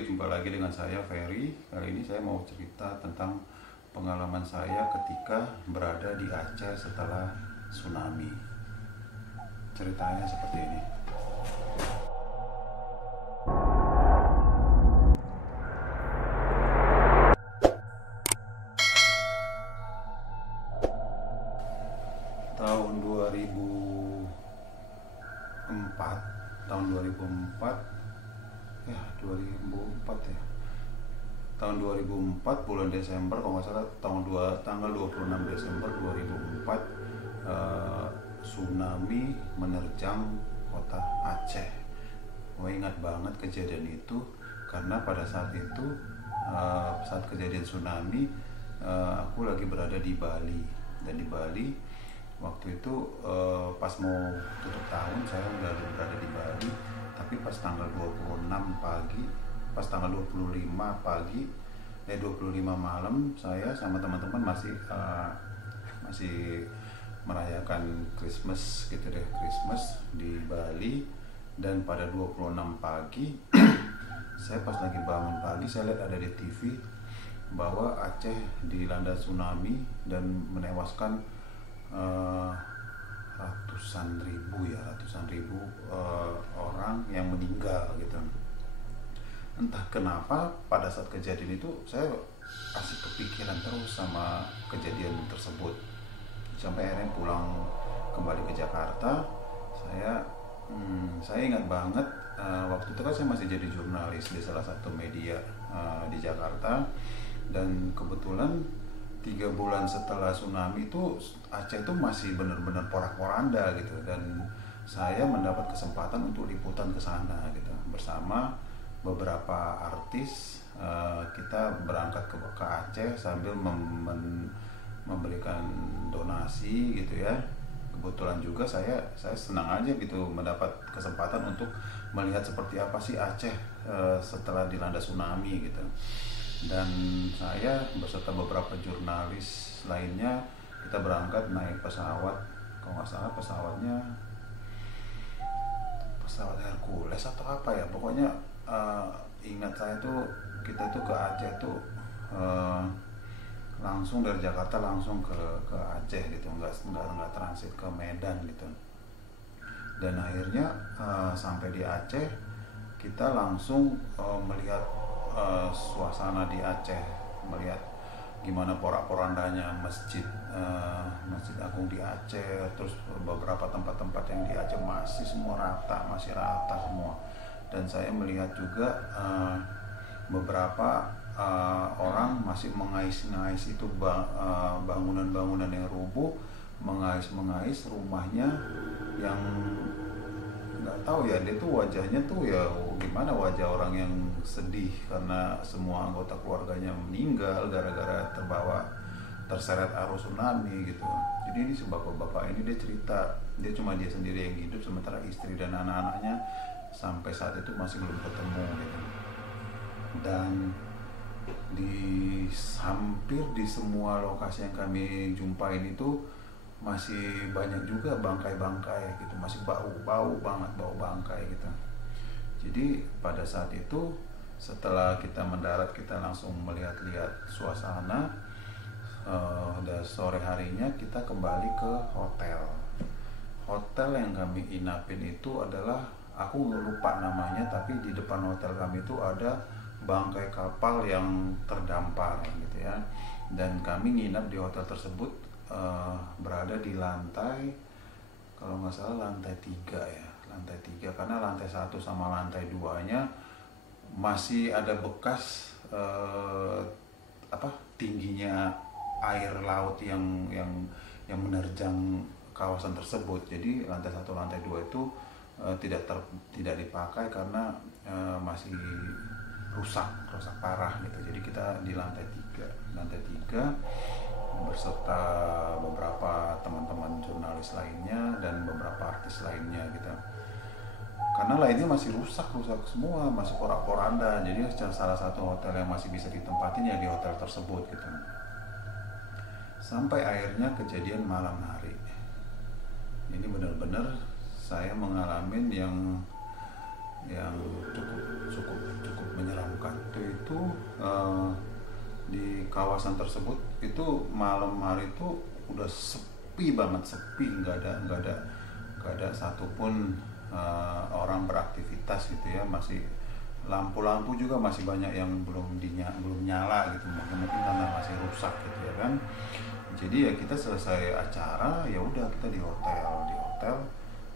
Jumpa lagi dengan saya Ferry. Kali ini saya mau cerita tentang pengalaman saya ketika berada di Aceh setelah tsunami. Ceritanya seperti ini. Tahun 2004 ya. Tahun 2004 bulan Desember kalau nggak salah, tanggal 26 Desember 2004 tsunami menerjang kota Aceh. Gue ingat banget kejadian itu karena pada saat itu saat kejadian tsunami aku lagi berada di Bali, dan di Bali waktu itu pas mau tutup tahun saya udah berada di Bali, tapi pas tanggal 26 pagi, pas tanggal 25 pagi, 25 malam saya sama teman-teman masih merayakan Christmas gitu deh, Christmas di Bali. Dan pada 26 pagi saya pas lagi bangun pagi, saya lihat ada di TV bahwa Aceh dilanda tsunami dan menewaskan ratusan ribu orang yang meninggal gitu. Entah kenapa pada saat kejadian itu saya asik kepikiran terus sama kejadian tersebut, sampai akhirnya pulang kembali ke Jakarta. Saya ingat banget waktu itu kan saya masih jadi jurnalis di salah satu media di Jakarta, dan kebetulan 3 bulan setelah tsunami itu Aceh itu masih benar-benar porak-poranda gitu, dan saya mendapat kesempatan untuk liputan ke sana gitu bersama beberapa artis. Kita berangkat ke Aceh sambil memberikan donasi gitu ya. Kebetulan juga saya senang aja gitu mendapat kesempatan untuk melihat seperti apa sih Aceh setelah dilanda tsunami gitu. Dan saya beserta beberapa jurnalis lainnya, kita berangkat naik pesawat, kalau nggak salah pesawat Hercules atau apa ya, pokoknya ingat saya tuh kita tuh ke Aceh tuh langsung dari Jakarta langsung ke Aceh gitu, nggak transit ke Medan gitu. Dan akhirnya sampai di Aceh kita langsung melihat suasana di Aceh, melihat gimana porak-porandanya Masjid Agung di Aceh, terus beberapa tempat-tempat yang di Aceh masih rata semua. Dan saya melihat juga beberapa orang masih mengais itu bangunan-bangunan yang rubuh, mengais rumahnya yang nggak tahu ya, dia tuh wajahnya tuh ya gimana, wajah orang yang sedih karena semua anggota keluarganya meninggal gara-gara terseret arus tsunami gitu. Jadi ini si bapak-bapak ini dia cerita, dia cuma dia sendiri yang hidup, sementara istri dan anak-anaknya sampai saat itu masih belum ketemu gitu. Dan hampir di semua lokasi yang kami jumpain itu masih banyak juga bangkai-bangkai gitu, masih bau bangkai gitu. Jadi pada saat itu setelah kita mendarat, kita langsung melihat-lihat suasana. Dan sore harinya kita kembali ke hotel yang kami inapin itu adalah, aku lupa namanya, tapi di depan hotel kami itu ada bangkai kapal yang terdampar gitu ya. Dan kami nginap di hotel tersebut berada di lantai, kalau nggak salah lantai 3 ya, lantai 3 karena lantai 1 sama lantai 2-nya masih ada bekas tingginya air laut yang menerjang kawasan tersebut. Jadi lantai 1 lantai 2 itu tidak dipakai karena masih rusak parah gitu. Jadi kita di lantai 3 berserta beberapa teman-teman jurnalis lainnya dan beberapa artis lainnya gitu. Karena lainnya masih rusak semua, masih porak-poranda. Jadi salah satu hotel yang masih bisa ditempatin ya di hotel tersebut gitu. Sampai akhirnya kejadian malam hari. Ini benar-benar saya mengalami yang cukup menyeramkan. Itu di kawasan tersebut itu malam hari itu udah sepi banget, nggak ada satupun orang beraktivitas gitu ya. Masih lampu-lampu juga masih banyak yang belum nyala gitu, mungkin karena masih rusak gitu ya kan. Jadi ya kita selesai acara ya udah kita di hotel.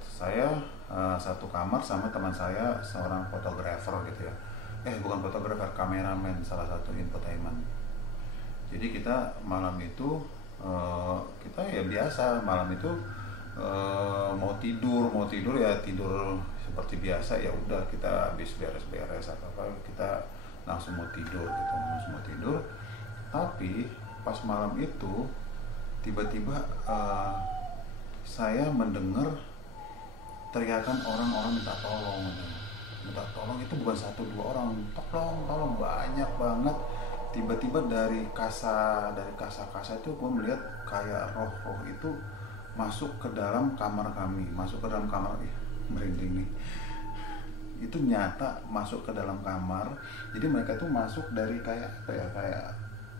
Saya satu kamar sama teman saya seorang fotografer gitu ya. Bukan fotografer, kameramen, salah satu infotainment. Jadi kita malam itu kita ya biasa malam itu mau tidur ya tidur seperti biasa, ya udah kita habis beres-beres apa kita langsung mau tidur. Tapi pas malam itu tiba-tiba saya mendengar teriakan orang-orang minta tolong. Itu bukan 1-2 orang, tolong banyak banget. Tiba-tiba dari kasa itu gue melihat kayak roh itu masuk ke dalam kamar kami, merinding nih. Itu nyata masuk ke dalam kamar. Jadi mereka tuh masuk dari kayak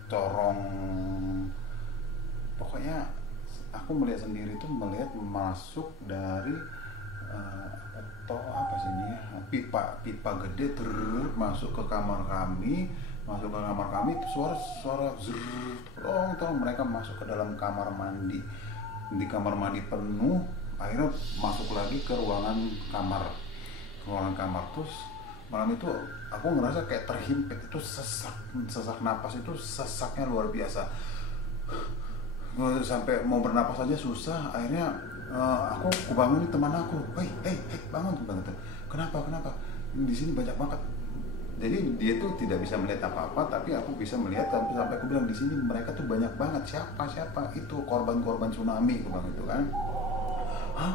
corong. Pokoknya aku melihat sendiri tuh masuk dari pipa gede masuk ke kamar kami. Itu suara tolong, mereka masuk ke dalam kamar mandi. Di kamar mandi penuh, akhirnya masuk lagi ke ruangan kamar. Terus malam itu aku ngerasa kayak terhimpit, itu sesak napas, itu sesaknya luar biasa. Sampai mau bernapas aja susah. Akhirnya aku bangunin teman aku, bangun. Kenapa? Di sini banyak banget. Jadi dia tuh tidak bisa melihat apa-apa, tapi aku bisa melihat. Sampai aku bilang, di sini mereka tuh banyak banget. Siapa? Itu korban tsunami, aku bilang itu kan. Hah?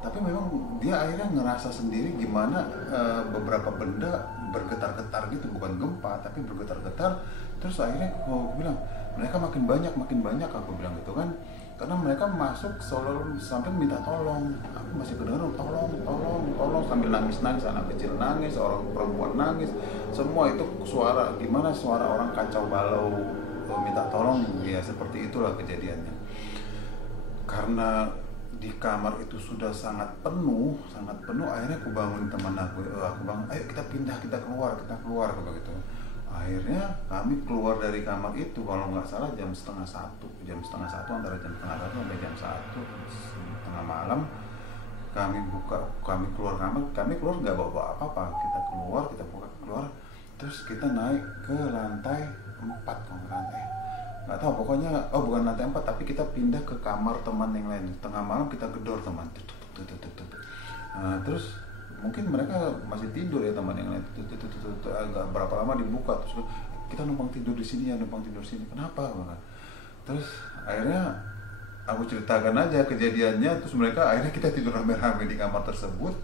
Tapi memang dia akhirnya ngerasa sendiri gimana beberapa benda bergetar-getar gitu, bukan gempa tapi bergetar-getar. Terus akhirnya aku bilang, mereka makin banyak, aku bilang gitu kan. Karena mereka masuk selalu sampai minta tolong. Aku masih kedengaran tolong sambil nangis, anak kecil nangis, orang perempuan nangis, semua itu suara orang kacau balau minta tolong. Ya seperti itulah kejadiannya. Karena di kamar itu sudah sangat penuh, akhirnya aku bangun teman aku bangun, ayo kita pindah, kita keluar begitu. Akhirnya kami keluar dari kamar itu, kalau nggak salah jam setengah satu, antara jam setengah satu sampai jam 1 tengah malam. Kami keluar kamar, kami keluar nggak bawa apa-apa, kita keluar, terus kita naik ke lantai 4, nggak tahu pokoknya, bukan lantai 4, tapi kita pindah ke kamar teman yang lain. Tengah malam kita gedor teman, terus mungkin mereka masih tidur ya teman yang lain, agak berapa lama dibuka, terus kita numpang tidur di sini. Kenapa? Terus akhirnya aku ceritakan aja kejadiannya, terus mereka akhirnya kita tidur rame-rame di kamar tersebut,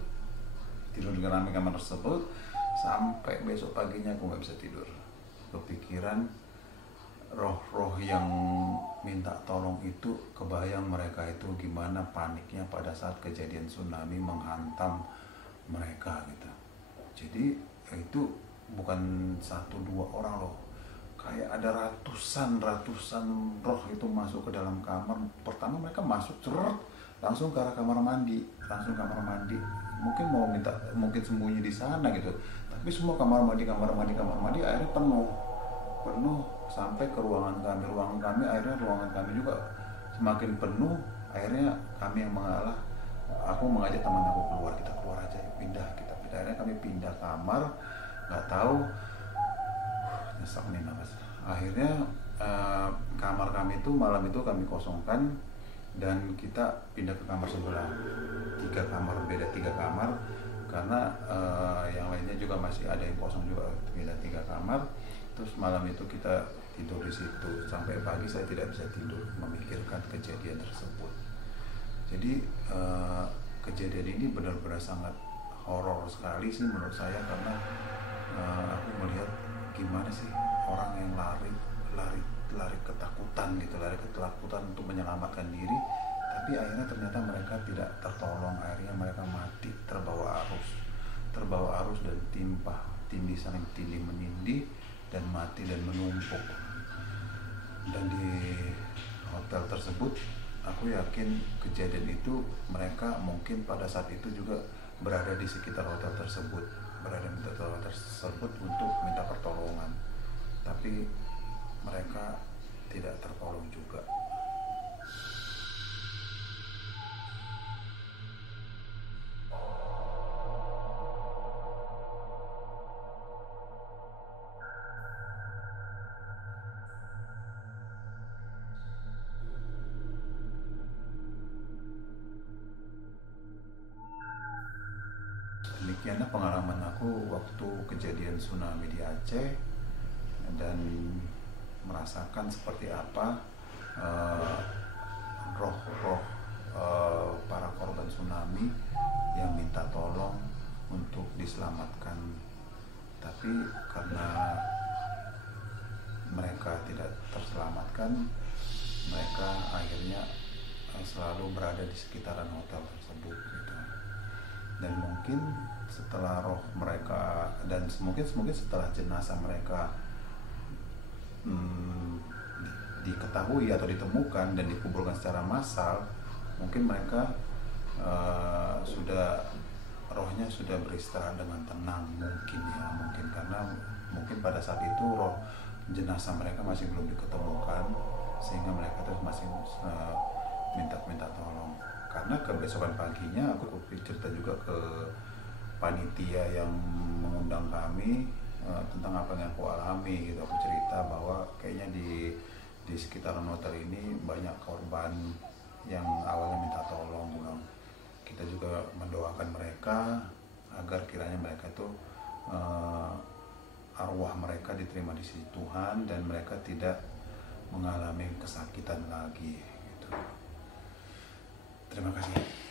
sampai besok paginya aku nggak bisa tidur, kepikiran roh-roh yang minta tolong itu. Kebayang mereka itu gimana paniknya pada saat kejadian tsunami menghantam mereka gitu. Jadi itu bukan 1-2 orang loh, kayak ada ratusan roh itu masuk ke dalam kamar. Pertama mereka masuk langsung ke arah kamar mandi, mungkin sembunyi di sana gitu. Tapi semua kamar mandi akhirnya penuh sampai ke ruangan kami. Akhirnya ruangan kami juga semakin penuh. Akhirnya kami yang mengalah, aku mengajak teman aku keluar, kita keluar aja, kamar, nggak tahu nyesek nih nafas. Akhirnya kamar kami itu malam itu kami kosongkan dan kita pindah ke kamar sebelah. 3 kamar, karena yang lainnya juga masih ada yang kosong juga, pindah 3 kamar. Terus malam itu kita tidur di situ sampai pagi. Saya tidak bisa tidur memikirkan kejadian tersebut. Jadi kejadian ini benar-benar sangat horor sekali sih menurut saya, karena aku melihat gimana sih orang yang lari ketakutan gitu, lari ketakutan untuk menyelamatkan diri, tapi akhirnya ternyata mereka tidak tertolong. Akhirnya mereka mati terbawa arus dan tindih saling tindih menindih dan mati dan menumpuk. Dan di hotel tersebut aku yakin kejadian itu mereka mungkin pada saat itu juga berada di sekitar hotel tersebut, untuk minta pertolongan, tapi mereka tidak tertolong juga. Demikianlah pengalaman aku waktu kejadian tsunami di Aceh, dan merasakan seperti apa roh-roh para korban tsunami yang minta tolong untuk diselamatkan, tapi karena mereka tidak terselamatkan, mereka akhirnya selalu berada di sekitaran hotel tersebut gitu. Dan mungkin setelah roh mereka dan mungkin setelah jenazah mereka diketahui atau ditemukan dan dikuburkan secara massal, mungkin mereka rohnya sudah beristirahat dengan tenang, mungkin karena mungkin pada saat itu roh jenazah mereka masih belum diketemukan, sehingga mereka terus masih minta tolong. Karena kebesokan paginya aku cerita juga ke panitia yang mengundang kami tentang apa yang aku alami gitu. Aku cerita bahwa kayaknya di sekitaran hotel ini banyak korban yang awalnya minta tolong. Kita juga mendoakan mereka agar kiranya mereka itu arwah mereka diterima di sisi Tuhan dan mereka tidak mengalami kesakitan lagi gitu. Terima kasih.